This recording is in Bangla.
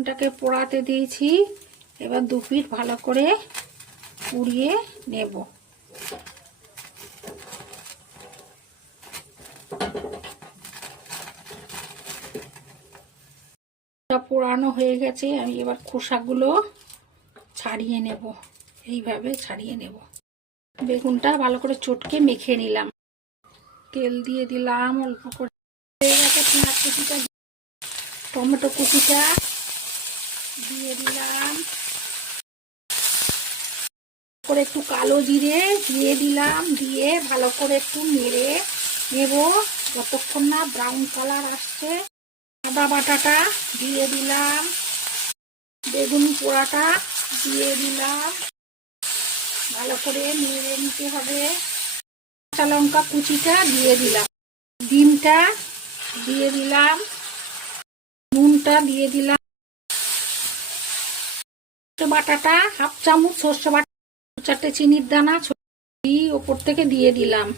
বেগুনটাকে পোড়াতে দিয়েছি, এবার 2 পিঠ ভালো করে পুড়িয়ে নেব। পোড়ানো হয়ে গেছে, আমি এবার খোসাগুলো ছাড়িয়ে নেব। এইভাবে ছাড়িয়ে নেব। বেগুনটা ভালো করে চটকে মেখে নিলাম। তেল দিয়ে দিলাম অল্প করে। পেঁয়াজ কুচিটা, টমেটো কুচিটা দিয়ে দিলাম, করে একটু কালো জিরে দিয়ে দিলাম, দিয়ে ভালো করে একটু নেড়ে নেব যতক্ষণ না ব্রাউন কালার আসছে। আদা বাটাটা দিয়ে দিলাম, বেগুন পোড়াটা দিয়ে দিলাম, ভালো করে নেড়ে নিতে হবে। কাঁচা লঙ্কা কুচিটা দিয়ে দিলাম, ডিমটা দিয়ে দিলাম, নুনটা দিয়ে দিলাম, বাটাটা 1/2 চামচ, সর্ষে বাটা, 4টে চিনির দানা ওপর থেকে দিয়ে দিলাম।